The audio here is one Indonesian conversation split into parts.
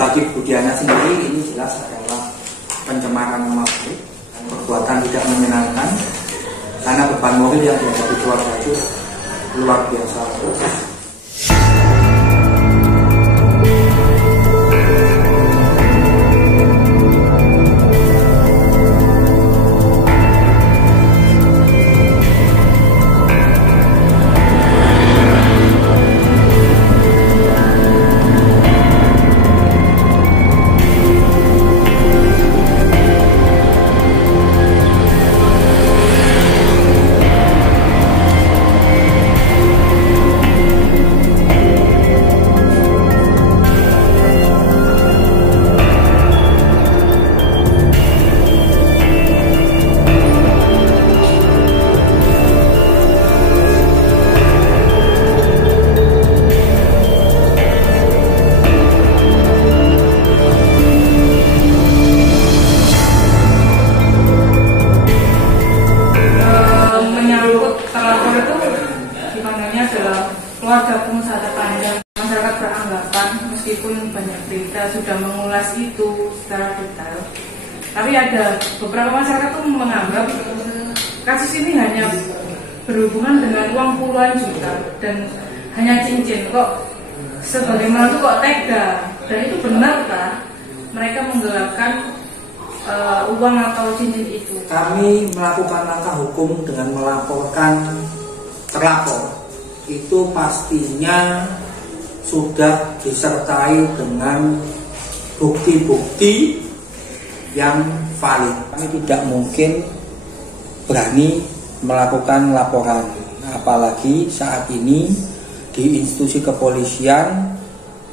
bagi Bu Diana sendiri ini jelas adalah pencemaran nama baik, perbuatan tidak menyenangkan, karena beban moral yang dihadapi keluarga itu luar biasa. Keluarga pengusaha terpandang, masyarakat beranggapan meskipun banyak berita sudah mengulas itu secara detail, tapi ada beberapa masyarakat pun menganggap kasus ini hanya berhubungan dengan uang puluhan juta dan hanya cincin. Kok sebagai menantu kok tega? Dan itu benarkah mereka menggelapkan uang atau cincin itu? Kami melakukan langkah hukum dengan melaporkan terlapor. Itu pastinya sudah disertai dengan bukti-bukti yang valid. Kami tidak mungkin berani melakukan laporan, apalagi saat ini di institusi kepolisian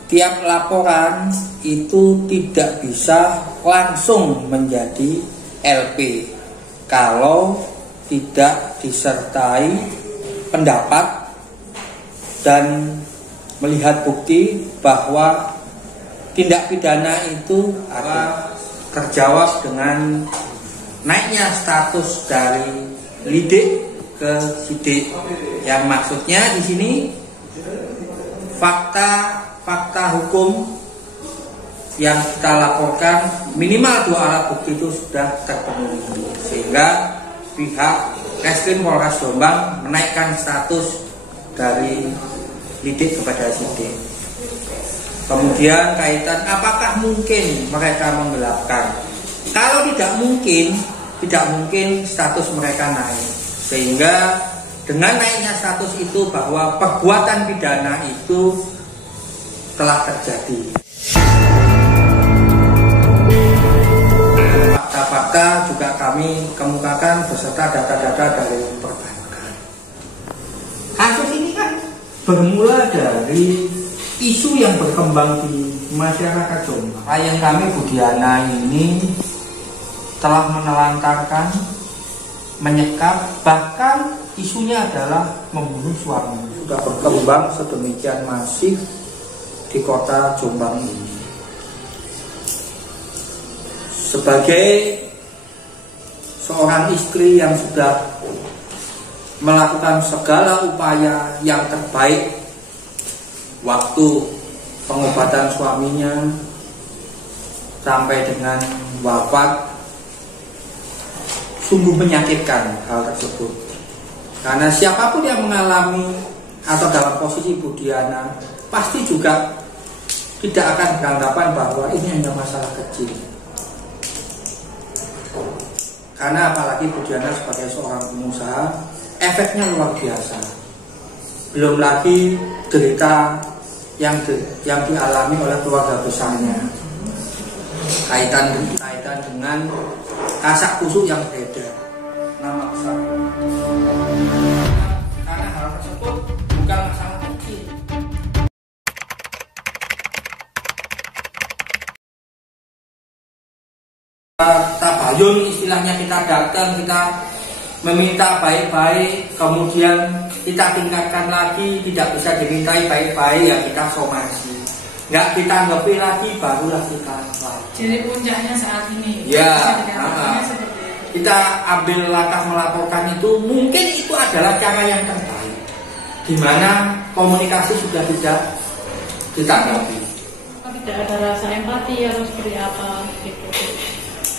tiap laporan itu tidak bisa langsung menjadi LP kalau tidak disertai pendapat dan melihat bukti bahwa tindak pidana itu ada. Terjawab dengan naiknya status dari lidik ke sidik, yang maksudnya di sini fakta hukum yang kita laporkan minimal 2 alat bukti itu sudah terpenuhi, sehingga pihak Reskrim Polres Jombang menaikkan status dari lidik kepada sidik. Kemudian kaitan apakah mungkin mereka menggelapkan? Kalau tidak mungkin status mereka naik. Sehingga dengan naiknya status itu bahwa perbuatan pidana itu telah terjadi. Fakta-fakta juga kami kemukakan beserta data-data dari perbankan. Kasus ini kan bermula dari isu yang berkembang di masyarakat Jombang. Klien kami Bu Diana ini telah menelantarkan, menyekap, bahkan isunya adalah membunuh suami. Sudah berkembang sedemikian masif di kota Jombang ini. Sebagai seorang istri yang sudah melakukan segala upaya yang terbaik waktu pengobatan suaminya sampai dengan wafat, sungguh menyakitkan hal tersebut. Karena siapapun yang mengalami atau dalam posisi Bu Diana pasti juga tidak akan beranggapan bahwa ini hanya masalah kecil. Karena apalagi Bu Diana sebagai seorang pengusaha, efeknya luar biasa. Belum lagi derita yang dialami oleh keluarga besarnya, kaitan dengan kasak kusuk yang beredar, nama besar. Karena hal tersebut bukan masalah kecil. Tabayun istilahnya, kita datang, kita meminta baik-baik, kemudian kita tingkatkan lagi, tidak bisa dimintai baik-baik, ya kita somasi. Nggak kita anggapi lagi, barulah kita lakukan. Jadi puncaknya saat ini. Ya, kita ambil langkah melaporkan itu, mungkin itu adalah cara yang terbaik, di mana komunikasi sudah tidak ditanggapi. tidak ada rasa empati atau seperti apa gitu.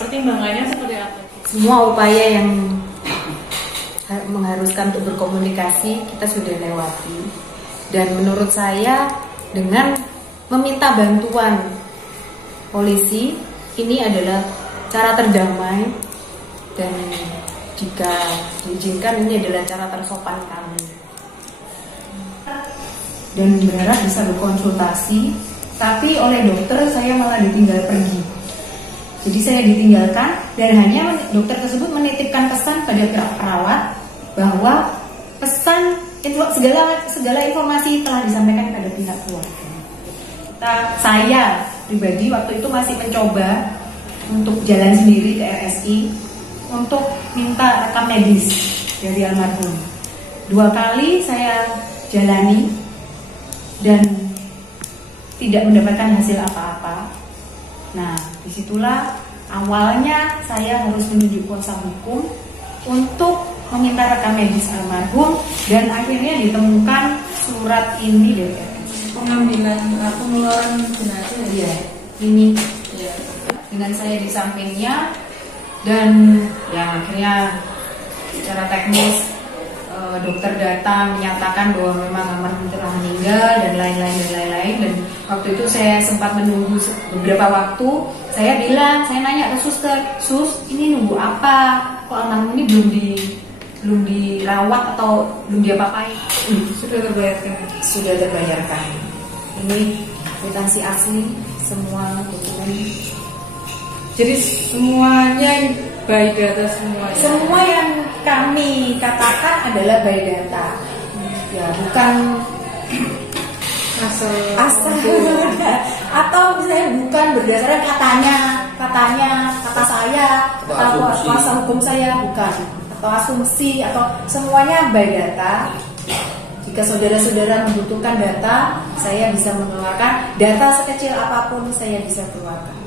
Pertimbangannya seperti apa? Semua upaya yang mengharuskan untuk berkomunikasi kita sudah lewati, dan menurut saya dengan meminta bantuan polisi ini adalah cara terdamai, dan jika diizinkan ini adalah cara tersopan kami. Dan berharap bisa berkonsultasi, tapi oleh dokter saya malah ditinggal pergi. Jadi saya ditinggalkan, dan hanya dokter tersebut menitipkan pesan pada perawat bahwa segala informasi telah disampaikan kepada pihak keluarga. Saya pribadi waktu itu masih mencoba untuk jalan sendiri ke RSI untuk minta rekam medis dari almarhum. 2 kali saya jalani dan tidak mendapatkan hasil apa-apa. Nah, disitulah awalnya saya harus menunjuk kuasa hukum untuk meminta rekam medis almarhum, dan akhirnya ditemukan surat ini dari pengeluaran jenazah. Iya, ini Ya. dengan saya di sampingnya, dan ya akhirnya secara teknis dokter datang menyatakan bahwa memang almarhum telah meninggal dan lain-lain, dan waktu itu saya sempat menunggu beberapa waktu. Saya nanya ke suster, "Sus, ini nunggu apa? Kok almarhum ini belum dirawat atau belum diapa-apain?" Sudah terbayarkan. Sudah terbayarkan. Ini kwitansi asli, semua dokumen. Jadi semuanya by data semua. Semua yang kami katakan adalah by data. Ya, bukan asal atau misalnya bukan berdasarkan kata saya atau kuasa hukum saya, bukan, atau asumsi, atau semuanya by data. Jika saudara-saudara membutuhkan data, saya bisa mengeluarkan data sekecil apapun, saya bisa keluarkan.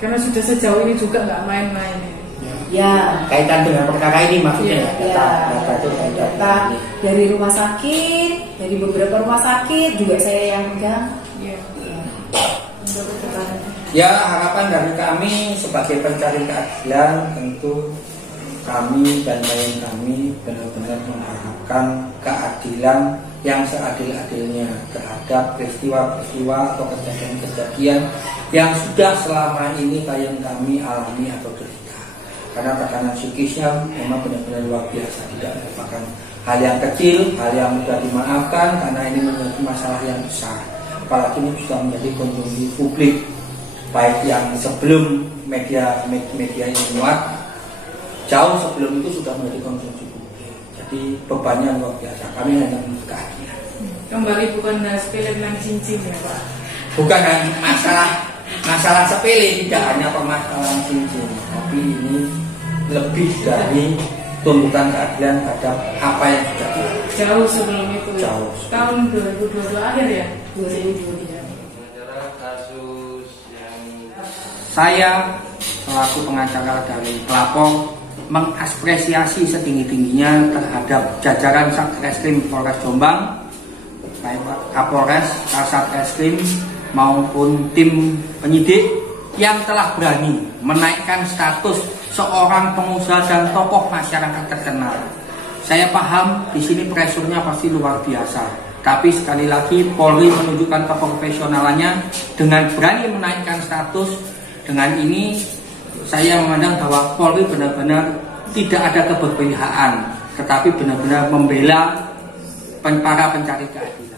Karena sudah sejauh ini juga nggak main-main. Ya, Kaitan dengan perkara ini maksudnya data dari rumah sakit, dari beberapa rumah sakit juga saya yang pegang. Ya, harapan dari kami sebagai pencari keadilan, tentu kami dan klien kami benar-benar mengharapkan keadilan yang seadil-adilnya terhadap peristiwa-peristiwa atau kejadian-kejadian yang sudah selama ini klien kami alami atau derita. Karena tekanan psikisnya memang benar-benar luar biasa, tidak merupakan hal yang kecil, hal yang mudah dimaafkan, karena ini menjadi masalah yang besar. Apalagi ini sudah menjadi konsumsi publik, baik yang sebelum media ini muat, jauh sebelum itu sudah menjadi konsumsi publik. Jadi bebannya luar biasa. Kami hanya menuntut keadilan. Kembali bukan sepele dengan cincin ya Pak. Bukan hanya masalah sepele, tidak hanya permasalahan cincin, tapi ini lebih dari tuntutan keadilan terhadap apa yang sudah dilakukan. Jauh sebelum itu. Jauh. Tahun 2022 akhir ya. 2022. Saya selaku pengacara dari pelapor mengapresiasi setinggi-tingginya terhadap jajaran Satreskrim Polres Jombang, baik Kapolres, Satreskrim maupun tim penyidik yang telah berani menaikkan status seorang pengusaha dan tokoh masyarakat terkenal. Saya paham di sini presurnya pasti luar biasa, tapi sekali lagi Polri menunjukkan keprofesionalannya dengan berani menaikkan status. Dengan ini saya memandang bahwa Polri benar-benar tidak ada keberpihakan, tetapi benar-benar membela para pencari keadilan.